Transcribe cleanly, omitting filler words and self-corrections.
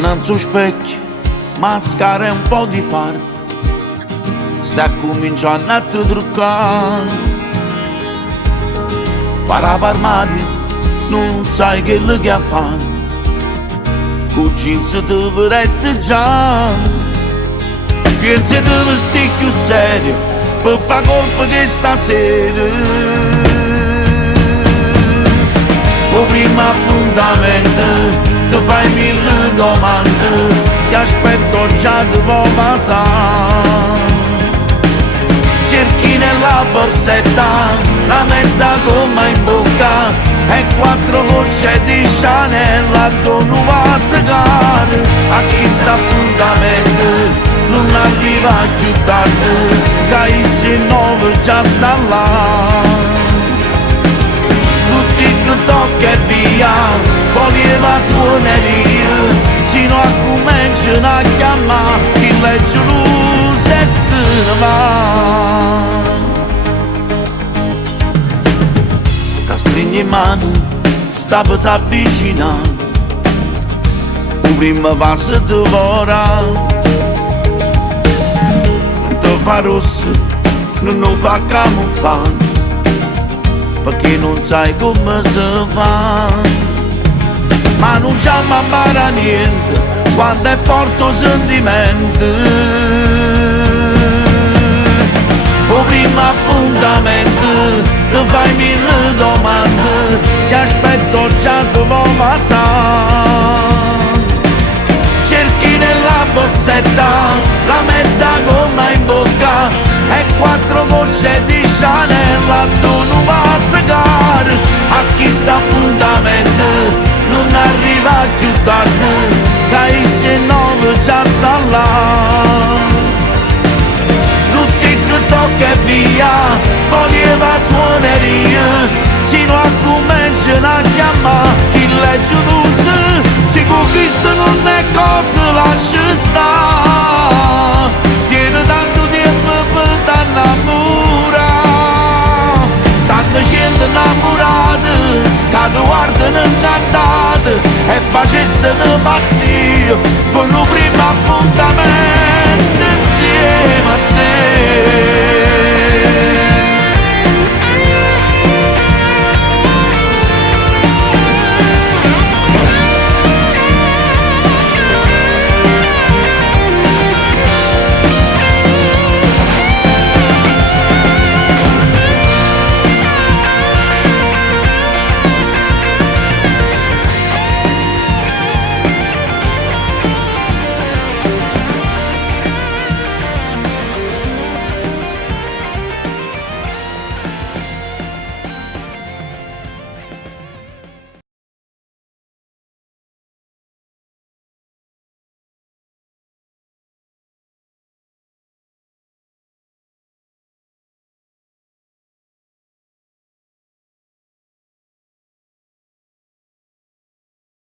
Non su specchio, mascara e un po' di fardo. Sta cominciando a te truccare. Para armadio, non sai che lo che fa. Con jeans te vedete già. Pensi di vestire più serio per far colpa che stasera. O primo appuntamento ti fai mille domande, se aspetto già devo passare. Cerchi nella borsetta la mezza gomma in bocca e 4 gocce di Chanel a dono va a segare. A chi sta appuntamento non arriva più tardi, caisce 9 già sta là. TikTok e via, voleva suoneria, sino a cominciano a chiamare, chi legge luce e se ne va. Ti stringi in mano, stavo s'avvicinando, un primo passo ti vorrà. Non ti fa rosso, non lo fa camuffare, perché non sai come si fa. Ma non ci ammara niente quando è forte il sentimento. O primo appuntamento ti fai mille domande, se aspetto già devo passare. Cerchi nella borsetta la mezza gomma in bocca e 4 gocce di Chanel a dono va a segare. A chi sta appuntamento non arriva più tardi, caisce 9 già sta là. Non TikTok e via, voleva suoneria, sino a cominciano a chiamare, chi legge dulce, si conquista non è cosa, lascia stare. Tiene tanto tempo per t'annamorare, stanno scendo innamorate, che ti guardano incantate e facessero pazzia per un primo appuntamento insieme a te.